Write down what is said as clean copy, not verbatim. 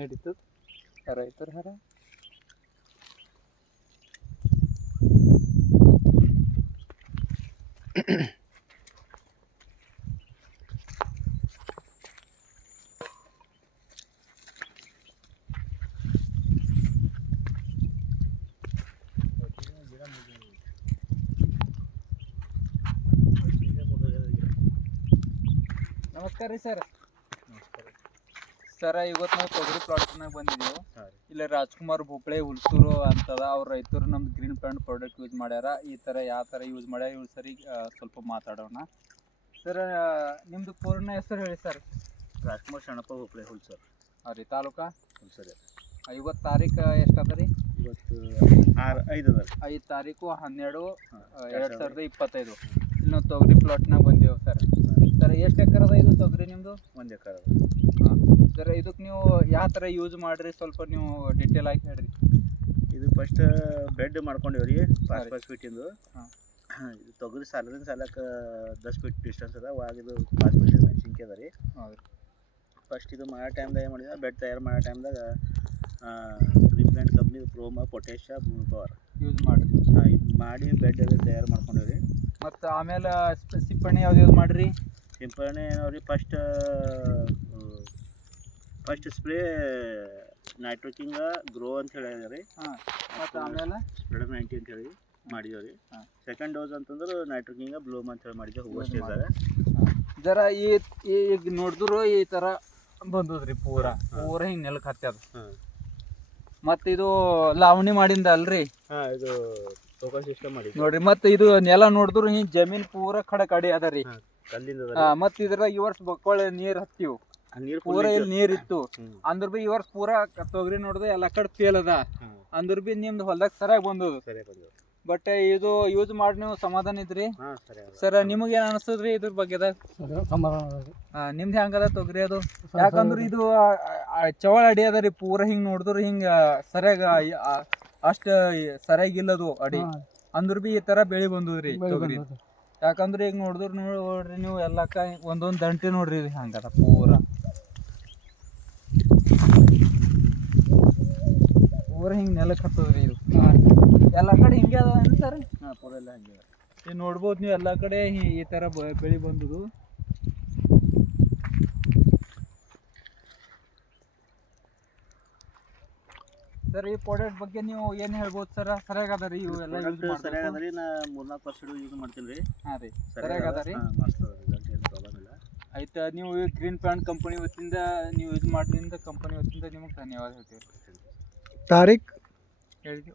ನಡೀತದ ರೈತರ ಹರ ನಮಸ್ಕಾರ ರೀ ಸರ್. ಸರ ಇವತ್ತು ನಾವು ತೊಗರಿ ಪ್ಲಾಟ್ನಾಗ ಬಂದಿದ್ದೀವಿ. ಇಲ್ಲ ರಾಜ್ಕುಮಾರ್ ಭೋಪಳೆ ಹುಲ್ಸೂರು ಅಂತದ ಅವ್ರ ರೈತರು ನಮ್ದು ಗ್ರೀನ್ ಪ್ಲಾಂಟ್ ಪ್ರಾಡಕ್ಟ್ ಯೂಸ್ ಮಾಡ್ಯಾರ. ಈ ಥರ ಯಾವ ಥರ ಯೂಸ್ ಮಾಡ್ಯಾರ ಇವ್ರು ಸರಿ ಸ್ವಲ್ಪ ಮಾತಾಡೋಣ. ಸರ್ ನಿಮ್ಮದು ಪೂರ್ಣ ಹೆಸರು ಹೇಳಿ ಸರ್. ರಾಜ್ಕುಮಾರ್ ಶರಣಪ್ಪ ಭೋಪಳೆ ಹುಲ್ಸೂರು. ಹಾಂ ರೀ, ತಾಲೂಕಾ ಹುಲ್ಸೂರು. ಇವತ್ತು ತಾರೀಕು ಎಷ್ಟು ಅದ ರೀ? ಇವತ್ತು 5 ಅದ. 5 ತಾರೀಕು 12/2025. ಇಲ್ಲಿ ನಾವು ತೊಗರಿ ಪ್ಲಾಟ್ನಾಗ ಬಂದೀವಿ ಸರ್. ಸರ್ ಎಷ್ಟು ಎಕರೆ ಅದ ಇದು ತೊಗರಿ ನಿಮ್ಮದು? 1 ಎಕರೆ ಅದ. ಹಾಂ ಸರ್, ಇದಕ್ಕೆ ನೀವು ಯಾವ ಥರ ಯೂಸ್ ಮಾಡಿರಿ ಸ್ವಲ್ಪ ನೀವು ಡಿಟೇಲ್ ಆಗಿ ಹೇಳ್ರಿ. ಇದು ಫಸ್ಟ್ ಬೆಡ್ ಮಾಡ್ಕೊಂಡೇವಿ ರೀ, 5 ಫೀಟಿಂದು. ಇದು ತೊಗರಿ ಸಾಲದಿಂದ ಸಾಲಕ್ಕೆ 10 ಫೀಟ್ ಡಿಸ್ಟೆನ್ಸ್ ಅದ. ಇದು 5 ಫೀಟ್ ಮೆಣಸಿನ್ಕಾಯಿ ಅದ ರೀ. ಹೌದು. ಫಸ್ಟ್ ಇದು ಮಾಡೋ ಟೈಮ್ದಾಗ ಏನು ಮಾಡಿದ, ಬೆಡ್ ತಯಾರು ಮಾಡೋ ಟೈಮ್ದಾಗ ಗ್ರೀನ್ ಪ್ಲಾಂಟ್ ಕಂಪ್ನಿ ಪ್ರೋಮಾ ಪೊಟ್ಯಾಶ ಭೂಮಿ ಪವರ್ ಯೂಸ್ ಮಾಡಿರಿ. ಇದು ಮಾಡಿ ಬೆಡ್ ಎಲ್ಲ ತಯಾರು ಮಾಡ್ಕೊಂಡೇವಿ ರೀ. ಮತ್ತು ಆಮೇಲೆ ಸಿಪ್ಪಣ್ಣೆ ಯಾವ್ದು ಯೂಸ್ ಮಾಡಿರಿ? ಸಿಂಪರಣೆ ಏನವ್ರಿ, ಫಸ್ಟ್ ಸ್ಪ್ರೇ ನೈಟ್ರೋಕಿಂಗ ಗ್ರೋ ಅಂತ ಹೇಳಿದ ರೀ. ಮತ್ತು ಆಮೇಲೆ ಸ್ಪ್ರೆಡರ್ 90 ಅಂತ ಹೇಳಿ ಮಾಡಿದೇವೆ ರೀ. ಸೆಕೆಂಡ್ ಡೋಸ್ ಅಂತಂದ್ರೆ ನೈಟ್ರೋಕಿಂಗ ಬ್ಲೂಮ್ ಅಂತ ಹೇಳಿ ಮಾಡಿದ್ದೇವೆ ಹೂವು ಸ್ಟೇಜ್ದಾಗ. ಜರ ಈಗ ನೋಡಿದ್ರು ಈ ಥರ ಬಂದದ್ರಿ, ಪೂರ ಹಿಂಗೆ ನೆಲಕ್ಕೆ ಹತ್ತದ. ಮತ್ತು ಇದು ಲಾವಣಿ ಮಾಡಿಂದ ಅಲ್ರಿ? ಇದು ಟೋಕನ್ ಸಿಸ್ಟಮ್ ಮಾಡಿ ನೋಡ್ರಿ. ಮತ್ತು ಇದು ನೆಲ ನೋಡಿದ್ರು ಹಿಂಗೆ ಜಮೀನು ಪೂರ ಕಡೆ ಅದ ರೀ, ಕಲ್ಲಿಂದ. ಮತ್ತು ಇದ್ರಾಗ ಈ ವರ್ಷ ಬಕ್ಕೊಳೆ ನೀರು ಹತ್ತಿವು, ಪೂರ ಇಲ್ಲಿ ನೀರು ಇತ್ತು. ಅಂದ್ರ ಬಿ ಈ ವರ್ಷ ಪೂರ ತೊಗರಿ ನೋಡಿದ್ರೆ ಎಲ್ಲ ಕಡೆ ಫೇಲ್ ಅದ. ಅಂದ್ರ ಬಿ ನಿಮ್ದು ಹೊಲ್ದಾಗ ಸರಿಯಾಗಿ ಬಂದದು. ಬಟ್ ಇದು ಯೂಸ್ ಮಾಡಿ ನೀವು ಸಮಾಧಾನ ಇದ್ರಿ ಸರ್? ನಿಮಗೆ ಏನು ಅನಿಸ್ತದ್ರಿ ಇದ್ರ ಬಗ್ಗೆದಾಗ? ನಿಮ್ದು ಹೆಂಗದ ತೊಗರಿ ಅದು? ಯಾಕಂದ್ರೆ ಇದು ಚವಳ ಅಡಿ ಅದ ರೀ, ಪೂರ ಹಿಂಗೆ ನೋಡಿದ್ರು ಹಿಂಗೆ ಸರಿಯಾಗಿ ಅಷ್ಟು ಸರಿಯಾಗಿಲ್ಲದು ಅಡಿ. ಅಂದ್ರ ಬಿ ಈ ಥರ ಬೆಳೆ ಬಂದದ್ರಿ ತೊಗರಿ. ಯಾಕಂದ್ರೆ ಈಗ ನೋಡಿದ್ರು ನೋಡ್ರಿ ನೀವು ಎಲ್ಲಕ್ಕ ಒಂದೊಂದು ದಂಟೆ ನೋಡ್ರಿ, ಇದು ಹಂಗದ ಪೂರ ಹಿಂಗೆ ನೆಲಕ್ಕೆ ಹತ್ತದ್ರಿ. ಇದು ಎಲ್ಲ ಕಡೆ ಹಿಂಗೆ ಅದ ಸರ್? ಪೂರ ಎಲ್ಲ ಹಂಗೆ ಈಗ ನೋಡ್ಬೋದು ನೀವು ಎಲ್ಲ ಕಡೆ ಈ ಥರ ಬೆಳೆ ಬಂದದು. ಸರ್ ಈ ಪ್ರಾಡಕ್ಟ್ ಬಗ್ಗೆ ನೀವು ಏನು ಹೇಳ್ಬೋದು ಸರ್? ಸರಿಯಾಗದ ರೀ ಇವು ಎಲ್ಲ ಯೂಸ್ ಮಾಡಿ? ಸರಿಯಾಗದ ರೀ. ನಾ 3-4% ಯೂಸ್ ಮಾಡ್ತೀನಿ ರೀ. ಹಾಂ ರೀ, ಸರಿಯಾಗದ ರೀ. ಮಸ್ತ್ ರಿಸಲ್ಟ್, ಏನು ಪ್ರಾಬ್ಲಮ್ ಇಲ್ಲ. ಆಯ್ತು, ನೀವು ಗ್ರೀನ್ ಪ್ಲಾಂಟ್ ಕಂಪನಿ ವತಿಯಿಂದ ನೀವು ಯೂಸ್ ಮಾಡಿದ್ರಿಂದ ಕಂಪನಿ ವತಿಯಿಂದ ನಿಮಗೆ ಧನ್ಯವಾದ ಹೇಳ್ತೀವಿ. ತಾರೀಖ್ ಹೇಳಿದ್ವಿ.